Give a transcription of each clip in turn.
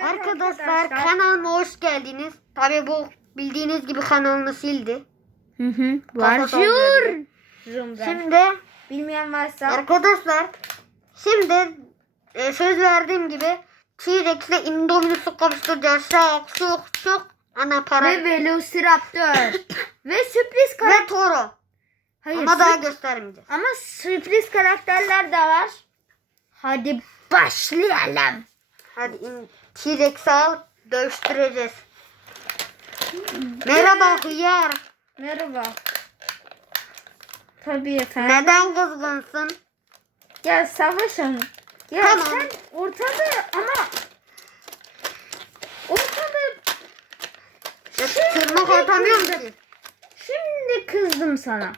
Arkadaşlar kanalıma hoş geldiniz. Tabi bu bildiğiniz gibi kanalını sildi. Hı hı. Sallıyor. Şimdi bilmeyen varsa arkadaşlar şimdi e, söz verdiğim gibi T-Rex'le Indominus'u kapıştıracağız. Şok şok şok. Ana para. ve Velociraptor ve sürpriz karakter. Ve Toro. Hayır. Ama daha göstermeyeceğim. ama sürpriz karakterler de var. Hadi başlayalım. Hadi in- T-Rex'i al dövüştüreceğiz. Merhaba hıyar. Merhaba. Tabii efendim. Neden kızgınsın? Ya savaşın. Ya Tamam. sen ortada ama ortada Ya, Tırnak atamıyorum ki. şimdi kızdım sana.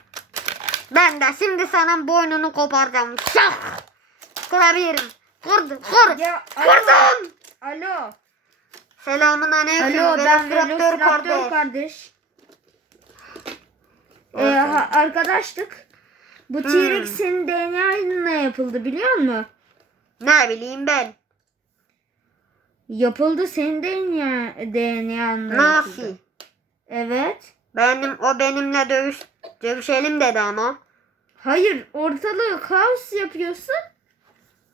Ben de şimdi senin boynunu koparacağım. Şak! Kırabilirim. Kırdım. Kır. Ya. Kırdım. Alo. Selamun aleyküm. Alo ben Velociraptor kardeş. kardeş. Ee, ha- arkadaştık. Bu Hmm. T-Rex'in DNA'yla yapıldı biliyor musun? Ne bileyim ben. Yapıldı senin DNA DNA'nla Nasıl? Evet. Benim o benimle dövüş dövüşelim dedi ama. Hayır ortalığı kaos yapıyorsun.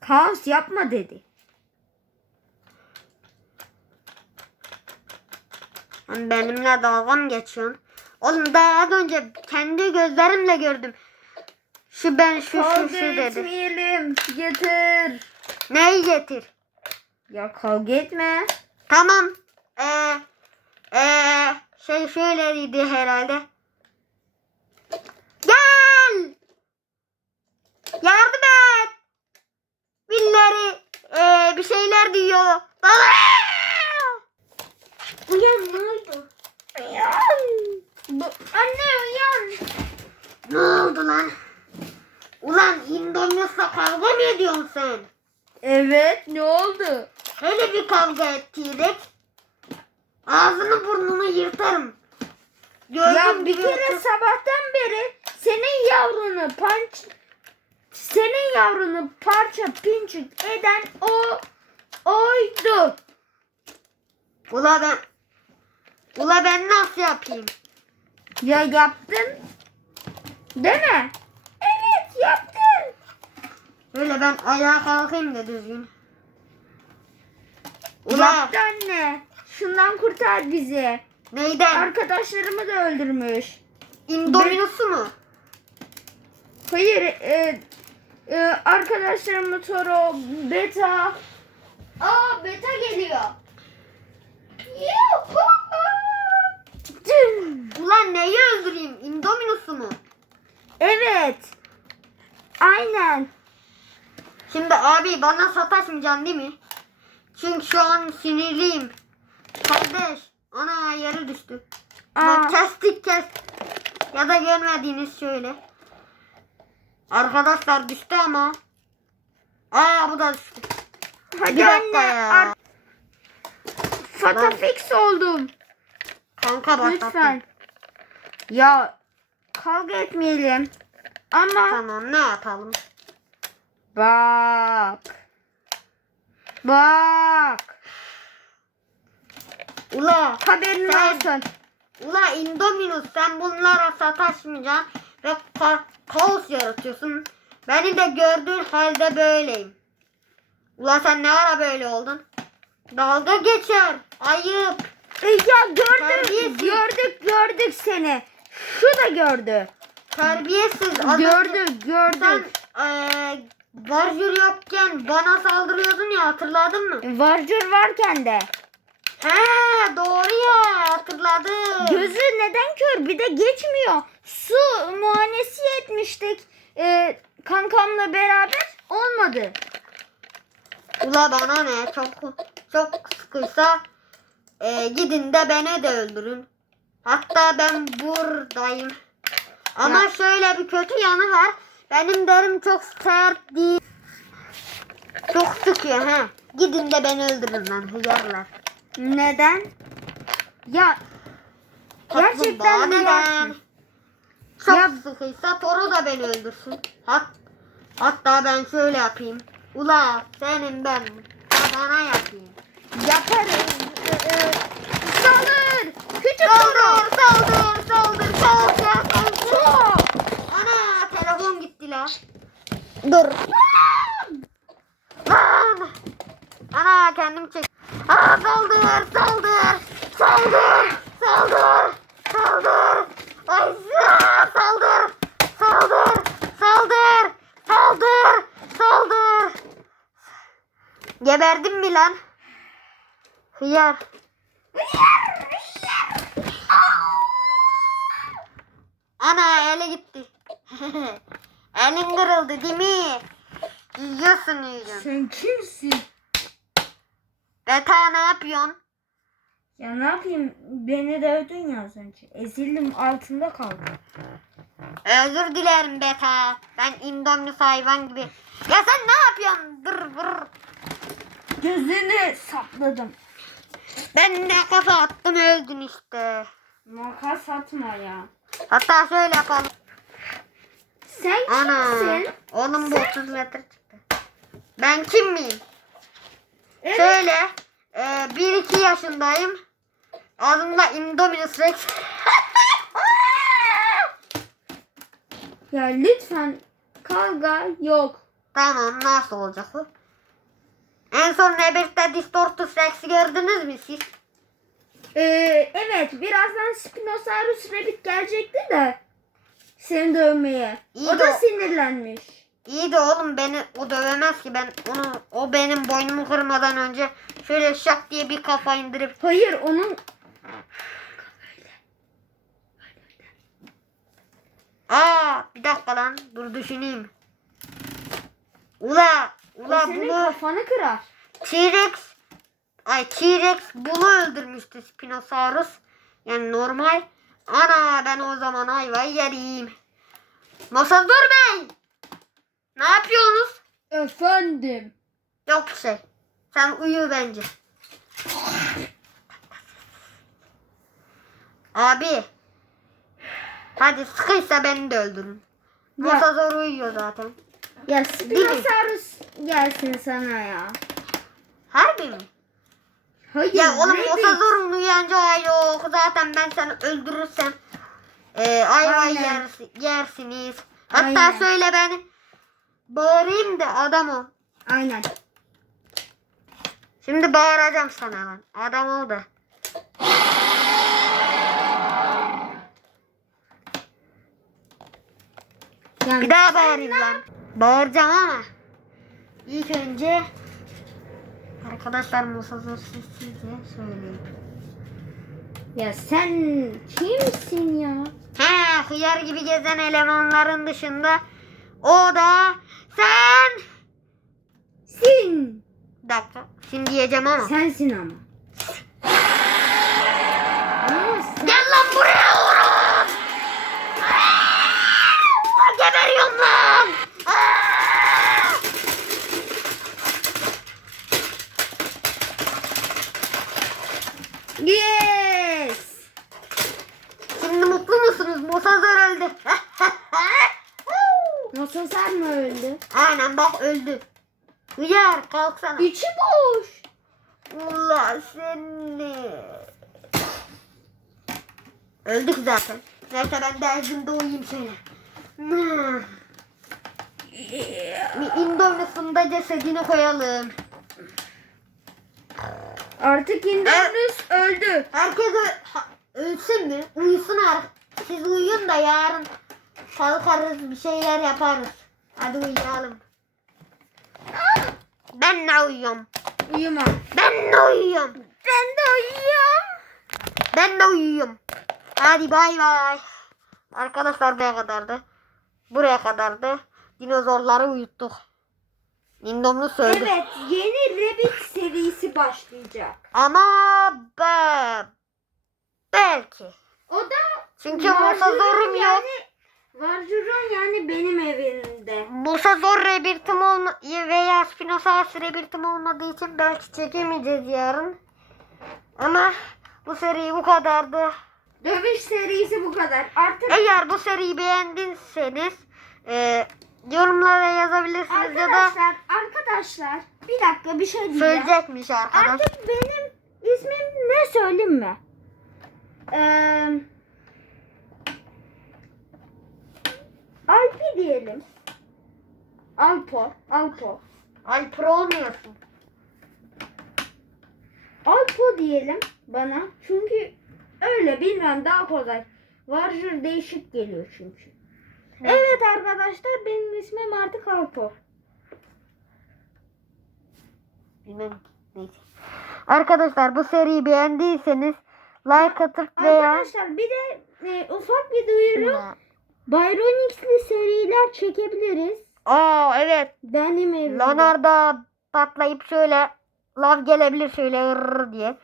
Kaos yapma dedi. Hani benimle dalga mı geçiyorsun? Oğlum daha az önce kendi gözlerimle gördüm. Şu ben şu şu Kavga şu dedi. etmeyelim. Getir. Neyi getir? Ya kavga etme. Tamam. Ee, ee, şey şöyleydi herhalde. Gel. Yardım et. Birileri ee, bir şeyler diyor. Baba. Uyan ne oldu? Uyan. Bu, anne uyan. Ne oldu lan? Ulan Indomius'la kavga sen? Evet ne oldu? Hele bir kavga et T-Rex. Ağzını burnunu yırtarım. Gördüm Ya bir kere sabahtan beri senin yavrunu panç senin yavrunu parça pinçik eden o oydu. Ula ben Ula ben nasıl yapayım? Ya yaptın. Değil mi? Evet yaptın. Öyle ben ayağa kalkayım da düzgün. Ula Yaptı anne. Şundan kurtar bizi. neyden? Arkadaşlarımı da öldürmüş. Indominus'u mu? Hayır e, e, arkadaşlarımı Toro, Beta. Aa Beta geliyor. Yuhu! Ulan neyi öldüreyim? Indominus'u mu? Evet. Aynen. Şimdi abi bana sataşmayacaksın değil mi? Çünkü şu an sinirliyim. Kardeş. Ana yere düştü. Aa, Bak kestik kes. Ya da görmediğiniz şöyle. Arkadaşlar düştü ama. Aa bu da düştü. hadi Bir dakika anne. ya. Fatafix oldum. Kanka başlattım. Lütfen. Ya kavga etmeyelim. Ama Tamam ne yapalım? Bak. Bak. Ula. Haberin Sen- olsun. Ula Indominus sen bunlara sataşmayacaksın ve ka- kaos yaratıyorsun. Beni de gördüğün halde böyleyim. Ula sen ne ara böyle oldun? Dalga geçer. Ayıp. E, ya gördük, Terbiyesiz. gördük, gördük seni. Şu da gördü. Terbiyesiz. Az önce Gördük, Sen gördük. Varjur yokken bana saldırıyordun ya hatırladın mı? Varcur varken de. He doğru ya hatırladım. Gözü neden kör? Bir de geçmiyor. Su muayenesi etmiştik. E, kankamla beraber olmadı. Ula bana ne çok çok sıkıysa eee, gidin de beni de öldürün. Hatta ben buradayım. Ama Ya. şöyle bir kötü yanı var. Benim derim çok sert değil. Çok sıkıyor ha. Gidin de beni öldürün lan hıyarlar. Neden? Ya gerçekten neden? neden? Çok Ya- sıkıysa Toro da beni öldürsün. Hat, hatta ben şöyle yapayım. Ula senin ben sana yapayım. Yaparız. Ee, saldır. Küçük. Saldır saldır saldır saldır saldır. Dur. Ana kendim çek. Aa saldır saldır saldır saldır saldır. Ay saldır saldır saldır saldır saldır. Geberdin mi lan? Hıyar. Ana ele gitti. Elin kırıldı değil mi? Yiyorsun yiyorsun. Sen kimsin? Beta ne yapıyorsun? Ya ne yapayım? Beni dövdün ya az önce. Ezildim altında kaldım. Özür dilerim Beta. Ben indomni hayvan gibi. Ya sen ne yapıyorsun? Dır vır. Gözünü sapladım. Ben ne kafa attım öldün işte. Makas atma ya. Hatta şöyle yapalım. Sen Ana. kimsin? Oğlum bu 30 metre çıktı. Ben kim miyim? Evet. Şöyle. E, 1-2 yaşındayım. Adımda Indominus Rex. Ya lütfen kavga yok. Tamam nasıl olacak bu? En son Nebir'de Distortus Rex'i gördünüz mü siz? Ee, evet birazdan Spinosaurus Rabbit gelecekti de seni dövmeye. İyi o de da o- sinirlenmiş. İyi de oğlum beni o dövemez ki ben onu o benim boynumu kırmadan önce şöyle şak diye bir kafa indirip Hayır onun aa bir dakika lan dur düşüneyim. Ula o ula senin bunu kafanı kırar. T-Rex ay T-Rex bunu öldürmüştü Spinosaurus. Yani normal. Ana ben o zaman ayvayı yeriyim. Masa dur bey. Ne yapıyorsunuz? Efendim. Yok bir şey. Sen uyu bence. Abi. Hadi sıkıysa beni de öldürün. Masa zor uyuyor zaten. ya Spinosaurus gelsin sana ya. Harbi mi? Hayır. Ya oğlum Rabbit. masa zor uyuyunca ay yok. Zaten ben seni öldürürsem e, ayva Aynen. yersi- yersiniz. Hatta Aynen. söyle beni. Bağırayım da adam ol. Aynen. Şimdi bağıracağım sana lan. Adam ol da. Yani Bir daha bağırayım lan. Bağıracağım ama. İlk önce arkadaşlar Musazır sessizce söyleyeyim. Ya sen kimsin ya? He hıyar gibi gezen elemanların dışında o da sen. Sin. Dakika. Şimdi diyeceğim ama. Sensin. Ama sen... Gel lan buraya oğlum. Aa, Geberiyorum lan. Aa! Yes. Şimdi mutlu musunuz? Musazır öldü. Mosasar mı öldü? Bak öldü. Hıyar kalksana. İçi boş. Ulan seni. Öldük zaten. Neyse ben de erzimde uyuyayım şöyle. Bir indomnisunda cesedini koyalım. Artık Indonus öldü. Herkes ölsün mü? Uyusun artık. Siz uyuyun da yarın kalkarız bir şeyler yaparız. Hadi uyuyalım. Ben de uyuyorum. Uyuma. Ben de uyuyorum. Ben de uyuyorum. Ben de uyuyorum. Hadi bay bay. Arkadaşlar buraya kadardı. Buraya kadardı. Dinozorları uyuttuk. Nindomlu söyledi. Evet yeni Rabbit serisi başlayacak. Ama be, belki. O da Çünkü Varjur'un Mosazorum yok. yani, Varjur'un yani benim evimde. Mosazor rebirtim olma veya Spinosaurus rebirtim olmadığı için belki çekemeyeceğiz yarın. Ama bu seri bu kadardı. Dövüş serisi bu kadar. Artık Eğer bu seriyi beğendiyseniz e, yorumlara yazabilirsiniz ya da Arkadaşlar, arkadaşlar bir dakika bir şey diyeceğim. söyleyecekmiş arkadaş. Artık benim ismim ne söyleyeyim mi? Ee, Alpi diyelim. Alpo, Alpo. Ay pro olmuyorsun. Alpo diyelim bana. Çünkü öyle bilmem daha kolay. Varjur değişik geliyor çünkü. Evet arkadaşlar benim ismim artık Alpo. Bilmem. Neyse. Arkadaşlar bu seriyi beğendiyseniz like atıp veya Arkadaşlar bir de e, ufak bir duyuru. Byronix'li seriler çekebiliriz. Aa evet. Benim evimde. Lanarda patlayıp şöyle lav gelebilir şöyle ırr diye.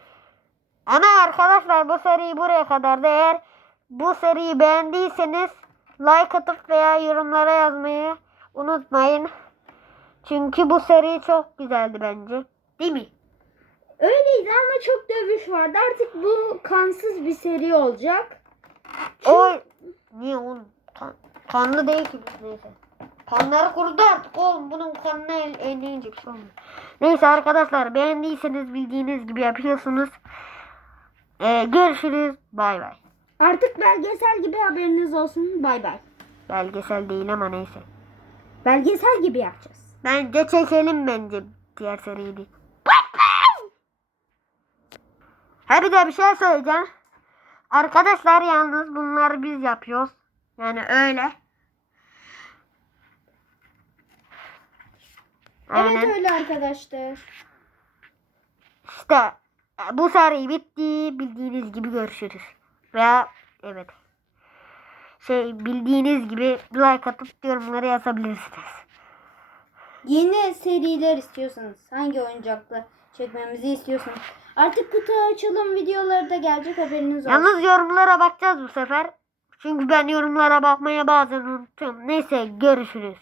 Ama arkadaşlar bu seriyi buraya kadar da eğer bu seriyi beğendiyseniz like atıp veya yorumlara yazmayı unutmayın. Çünkü bu seri çok güzeldi bence. Değil mi? Öyleydi ama çok dövüş vardı. Artık bu kansız bir seri olacak. O niye oğlum? Kan- kanlı değil ki neyse. Kanları kurudu artık oğlum. Bunun bir şey olmuyor. Neyse arkadaşlar beğendiyseniz bildiğiniz gibi yapıyorsunuz. Ee, görüşürüz. Bay bay. Artık belgesel gibi haberiniz olsun. Bay bay. Belgesel değil ama neyse. Belgesel gibi yapacağız. Bence çekelim bence diğer seriyi. değil. Ha bir de bir şey söyleyeceğim. Arkadaşlar yalnız bunları biz yapıyoruz. Yani öyle. Aynen. Evet öyle arkadaşlar. İşte e, bu seri bitti. Bildiğiniz gibi görüşürüz. Veya evet. Şey bildiğiniz gibi like atıp yorumlara yazabilirsiniz. Yeni seriler istiyorsanız hangi oyuncakla çekmemizi istiyorsanız artık kutu açılım videoları da gelecek haberiniz olsun. Yalnız yorumlara bakacağız bu sefer. Çünkü ben yorumlara bakmaya bazen unutuyorum. Neyse görüşürüz.